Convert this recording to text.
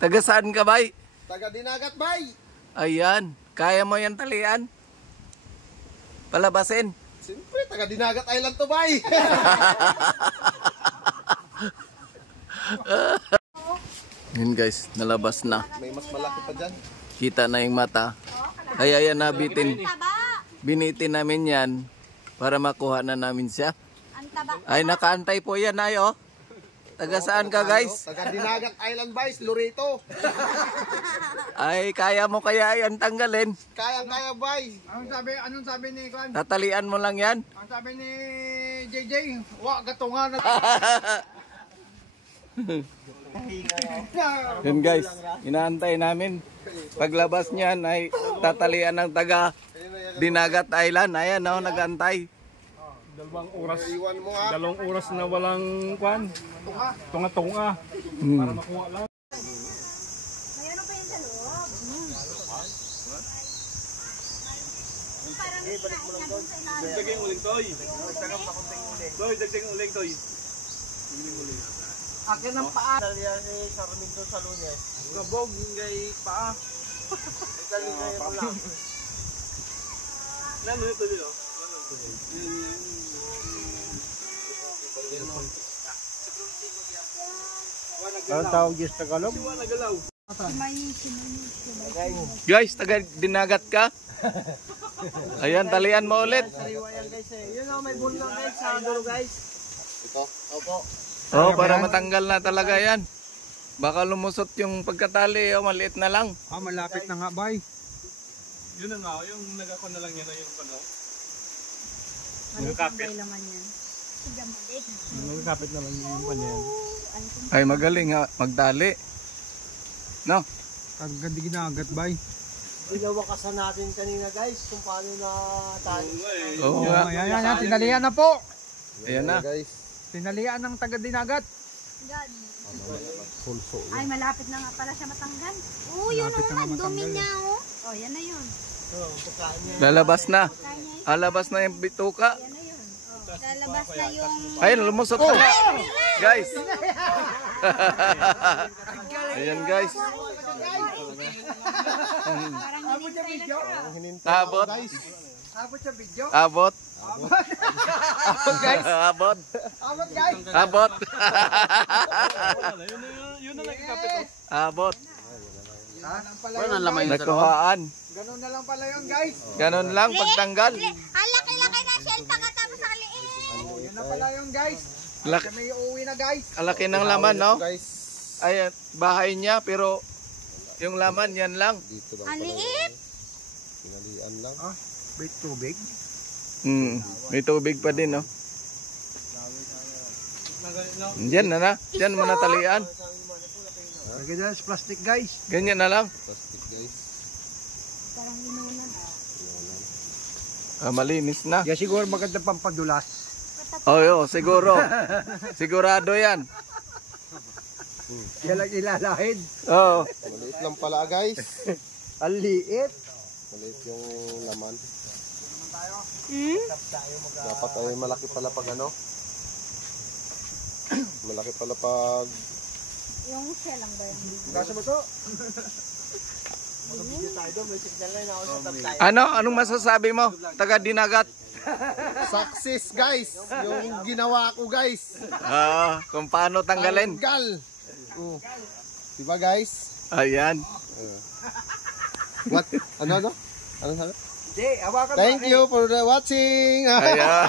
Taga saan ka, bay? Taga Dinagat, bay. Ayan. Kaya mo yan talian? Palabasin? Siyempre, taga Dinagat Island to, bay. Yun guys, nalabas na. May mas malaki pa dyan. Kita na yung mata. Kaya yan nabitin. Binitin namin yan para makuha na namin siya. Ay, nakaantay po yan ay oh. Taga saan ka guys? Taga Dinagat Island, bay. Lorito. Ay, kaya mo kaya yan tanggalin? Kaya, bay. Anong sabi ni Kwan? Tatalian mo lang yan? Ang sabi ni JJ, wa gatungan na. Yun guys, inaantay namin. Paglabas niyan ay tatalian ng taga Dinagat Island. Ayan oh, nagantay. Dalawang oras. Iwan mo nga. Dalawang oras na walang Kwan. Tunga-tunga. Para makuha lang. Mayroon pa yun sa loob. Balik mo lang doon. Dagdag yung uling, Toy. Dagdag yung uling, Toy. Akin ang paa. Dalihan ni Sarmiento sa Lunes. Gabog, ngay paa. Dalihan ko lang. Ano ito dito? Ang tawag yung Tagalog? Guys, taga Dinagat ka? Ayan, talian mo ulit. Yun o, may bunlang guys sa dulo guys. Ito? Opo. Oh, para matanggal na talaga yan. Baka lumusot yung pagkatali, oh, maliit na lang. Malapit na nga, bay. Yun na nga, yung nagako na lang yan na yung pano. Nagkapit. Nagkapit na lang yung pano yan. Ay, magaling nga, magdali. No? Kagandi ginagat, bay. Pinawakasan natin kanina guys kung paano na tayo. Oo nga. Ayan, tinalian na po. Ayan na. Guys. Tinalian ng taga Dinagat. Ay, malapit na nga pala siya matanggal. Oh, yun o, ang dumi niya oh. Oh, yan na yun. Lalabas na. Alabas na yung bituka. Yan na yun. Oh, lalabas na yung... Ayun, lumusot na. Guys. Ayan guys. Parang hinintay na siya. Abot. Abot sa video. Abot. Abot guys. Abot. Abot guys. Abot. Yun na nagkakapit. Abot. Wala naman Nakuhaan. Ganun na lang pala yun guys. Ganun lang pagtanggal. Ang laki-laki na shell pagkatapos ang liit. Yun na pala yun guys. Laki, Kami uuwi na guys. alaki ng laman, no? Guys. Ay, bahay niya, pero yung laman, yan lang. Dito lang Ang pala. liit. Pinalian lang. Wait, tubig. May tubig pa din, no? Diyan na. Diyan mo natalian. Lagay dyan sa plastic guys. Ganyan na lang. Plastic guys. Parang inunan. Malinis na. Yan siguro maganda pampadulas. Oo, siguro. Sigurado yan. Yan lang ilalahid. Oo. Maliit lang pala guys. Ang liit. Maliit yung laman. Hmm? Dapat ay malaki pala pag ano. Malaki pala pag... Yung shell lang ba yun? Gasa mo to? Ano? Anong masasabi mo? Taga Dinagat. Success guys. Yung ginawa ko guys. Kung paano tanggalin. Tanggal. Diba guys? Ayan. What? Ano? Ano sabi? Jay, hawakan mo. Thank you for watching. Ayan.